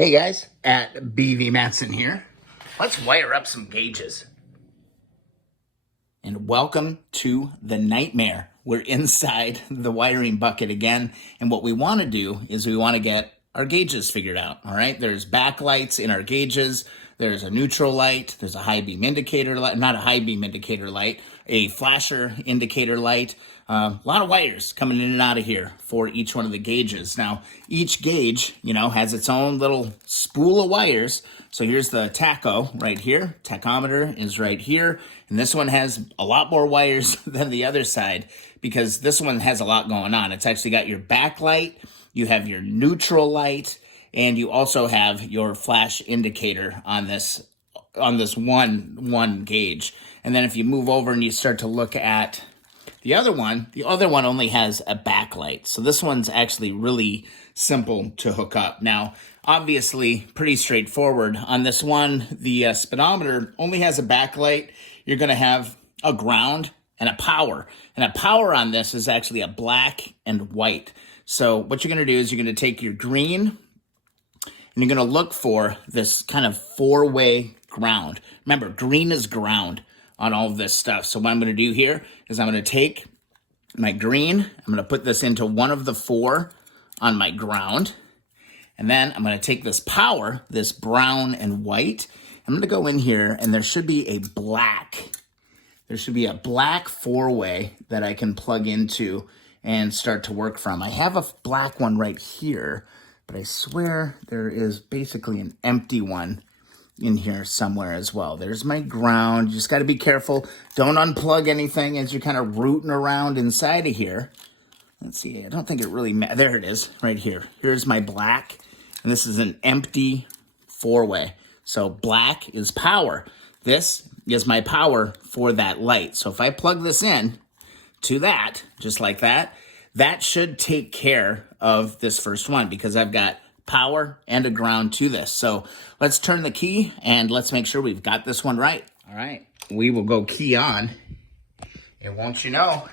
Hey guys, at BV Matson here. Let's wire up some gauges. And welcome to the nightmare. We're inside the wiring bucket again. And what we want to do is we want to get our gauges figured out. All right, there's backlights in our gauges. There's a neutral light. There's a high beam indicator light, not a high beam indicator light, a flasher indicator light. A lot of wires coming in and out of here for each one of the gauges. Now, each gauge, has its own little spool of wires. So here's the tacho right here. Tachometer is right here. And this one has a lot more wires than the other side because this one has a lot going on. It's actually got your backlight, you have your neutral light, and you also have your flash indicator on this one gauge. And then if you move over and you start to look at the other one only has a backlight. So this one's actually really simple to hook up. Now, obviously, pretty straightforward. On this one, the speedometer only has a backlight. You're going to have a ground and a power. And a power on this is actually a black and white. So what you're going to do is you're going to take your green and you're going to look for this kind of four-way ground. Remember, green is ground on all of this stuff. So what I'm going to do here is I'm going to take my green, I'm going to put this into one of the four on my ground, and then I'm going to take this power, this brown and white, I'm going to go in here, and there should be a black four-way that I can plug into and start to work from. I have a black one right here, but I swear there is basically an empty one in here somewhere as well. There's my ground. You just got to be careful. Don't unplug anything as you're kind of rooting around inside of here. Let's see. I don't think it really matters. There it is right here. Here's my black. And this is an empty four-way. So black is power. This is my power for that light. So if I plug this in to that, just like that, that should take care of this first one because I've got power and a ground to this. So let's turn the key and let's make sure we've got this one right. All right, we will go key on. And won't you know,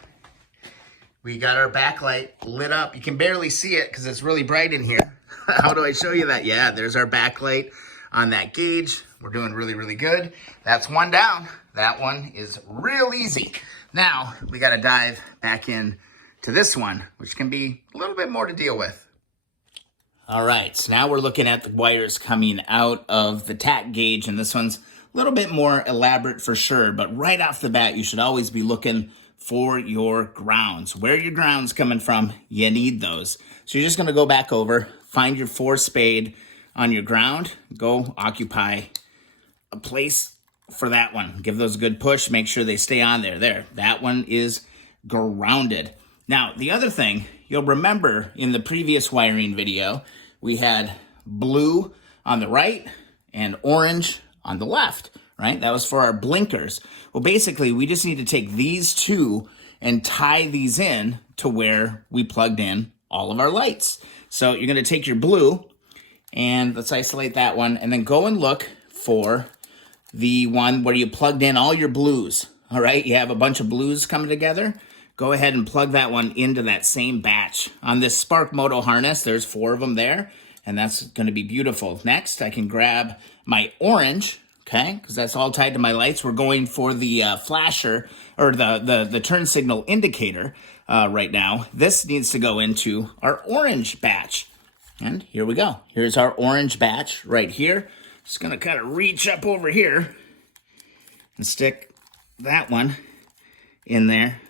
we got our backlight lit up. You can barely see it because it's really bright in here. How do I show you that? Yeah, there's our backlight on that gauge. We're doing really, really good. That's one down. That one is real easy. Now we got to dive back in to this one, which can be a little bit more to deal with. All right, so now we're looking at the wires coming out of the tack gauge, and this one's a little bit more elaborate for sure, but right off the bat, you should always be looking for your grounds. Where your ground's coming from, you need those. So you're just gonna go back over, find your 4-spade on your ground, go occupy a place for that one. Give those a good push, make sure they stay on there. There, that one is grounded. Now, the other thing, you'll remember in the previous wiring video, we had blue on the right and orange on the left, right? That was for our blinkers. Well, basically, we just need to take these two and tie these in to where we plugged in all of our lights. So you're going to take your blue, and let's isolate that one, and then go and look for the one where you plugged in all your blues, all right? You have a bunch of blues coming together. Go ahead and plug that one into that same batch. On this Spark Moto harness, there's 4 of them there, and that's going to be beautiful. Next, I can grab my orange, okay, because that's all tied to my lights. We're going for the flasher, or the turn signal indicator right now. This needs to go into our orange batch. And here we go. Here's our orange batch right here. Just going to kind of reach up over here and stick that one in there.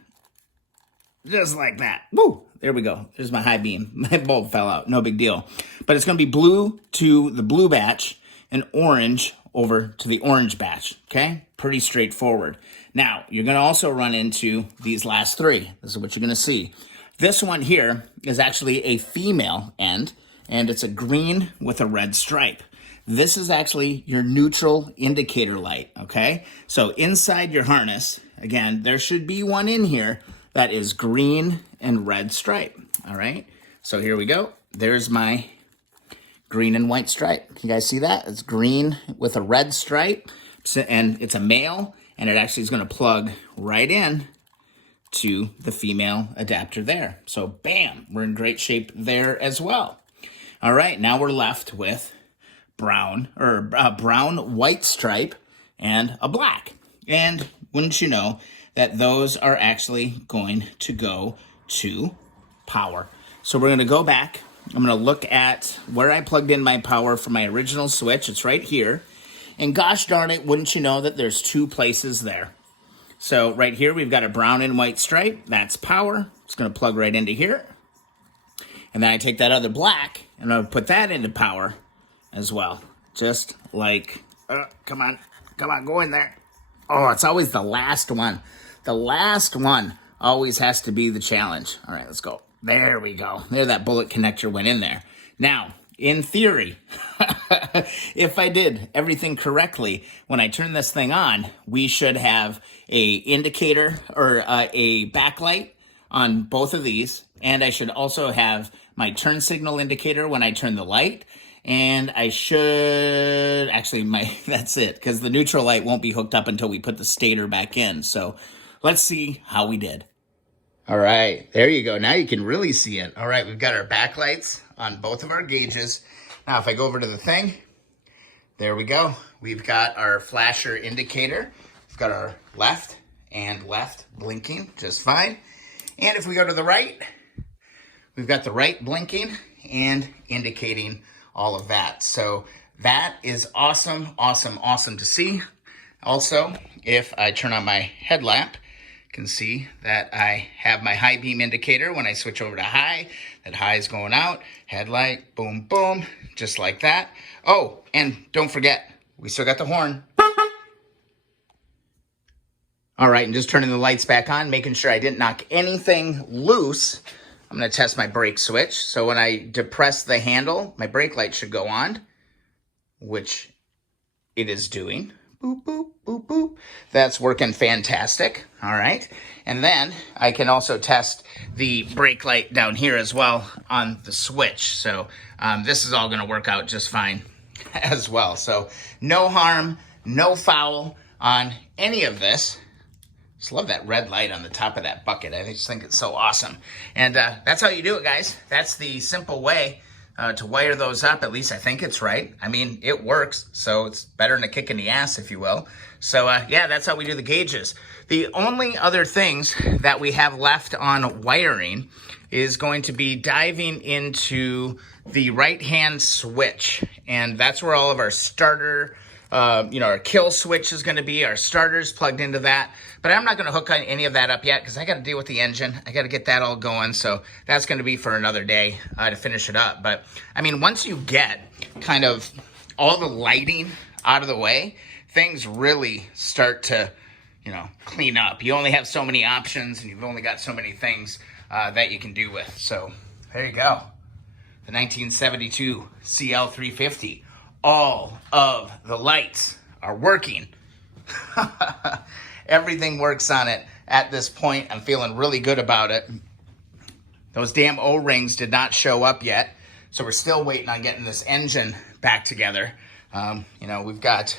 Just like that. Woo! There we go. There's my high beam. My bulb fell out. No big deal. But it's going to be blue to the blue batch and orange over to the orange batch. Okay? Pretty straightforward. Now, you're going to also run into these last 3. This is what you're going to see. This one here is actually a female end, and it's a green with a red stripe. This is actually your neutral indicator light. Okay? So inside your harness, again, there should be one in here that is green and red stripe, all right? So here we go. There's my green and white stripe. Can you guys see that? It's green with a red stripe, and it's a male, and it actually is gonna plug right in to the female adapter there. So bam, we're in great shape there as well. All right, now we're left with brown, or a brown white stripe, and a black. And wouldn't you know that those are actually going to go to power. So we're going to go back. I'm going to look at where I plugged in my power for my original switch. It's right here. And gosh darn it, wouldn't you know that there's 2 places there. So right here, we've got a brown and white stripe. That's power. It's going to plug right into here. And then I take that other black and I'll put that into power as well. Just like, come on, go in there. Oh, it's always the last one. The last one always has to be the challenge. All right, let's go. There we go. There, that bullet connector went in there. Now, in theory, if I did everything correctly, when I turn this thing on, we should have a indicator or a backlight on both of these. And I should also have my turn signal indicator when I turn the light. And I should, actually, that's it, because the neutral light won't be hooked up until we put the stator back in. So let's see how we did. All right, there you go. Now you can really see it. All right, we've got our backlights on both of our gauges. Now, if I go over to the thing, there we go. We've got our flasher indicator. We've got our left and left blinking just fine. And if we go to the right, we've got the right blinking and indicating all of that. So that is awesome, awesome, awesome to see. Also, if I turn on my headlamp, you can see that I have my high beam indicator. When I switch over to high, that high is going out. Headlight, boom, boom, just like that. Oh, and don't forget, we still got the horn. All right, and just turning the lights back on, making sure I didn't knock anything loose. I'm going to test my brake switch. So when I depress the handle, my brake light should go on, which it is doing. Boop, boop, boop, boop. That's working fantastic. All right. And then I can also test the brake light down here as well on the switch. So this is all going to work out just fine as well. So no harm, no foul on any of this. Just love that red light on the top of that bucket. I just think it's so awesome. And that's how you do it, guys. That's the simple way to wire those up. At least I think it's right. I mean, it works, so it's better than a kick in the ass, if you will. So yeah, that's how we do the gauges. The only other things that we have left on wiring is going to be diving into the right-hand switch. And that's where all of our starter, our kill switch is going to be. Our starter's plugged into that. But I'm not going to hook on any of that up yet because I got to deal with the engine. I got to get that all going. So that's going to be for another day to finish it up. But, I mean, once you get kind of all the lighting out of the way, things really start to, clean up. You only have so many options and you've only got so many things that you can do with. So there you go. The 1972 CL350. All of the lights are working. Everything works on it at this point. I'm feeling really good about it. Those damn O-rings did not show up yet, so we're still waiting on getting this engine back together. We've got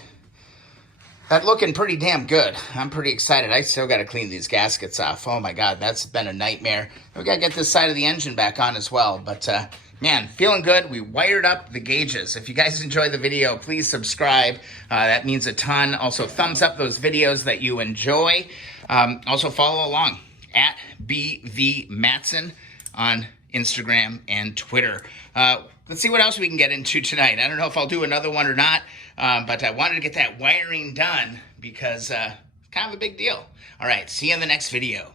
that looking pretty damn good. I'm pretty excited. I still got to clean these gaskets off. Oh my God, that's been a nightmare. We got to get this side of the engine back on as well, but man, feeling good. We wired up the gauges. If you guys enjoyed the video, please subscribe. That means a ton. Also, thumbs up those videos that you enjoy. Also, follow along at BV Matson on Instagram and Twitter. Let's see what else we can get into tonight. I don't know if I'll do another one or not, but I wanted to get that wiring done because it's kind of a big deal. All right, see you in the next video.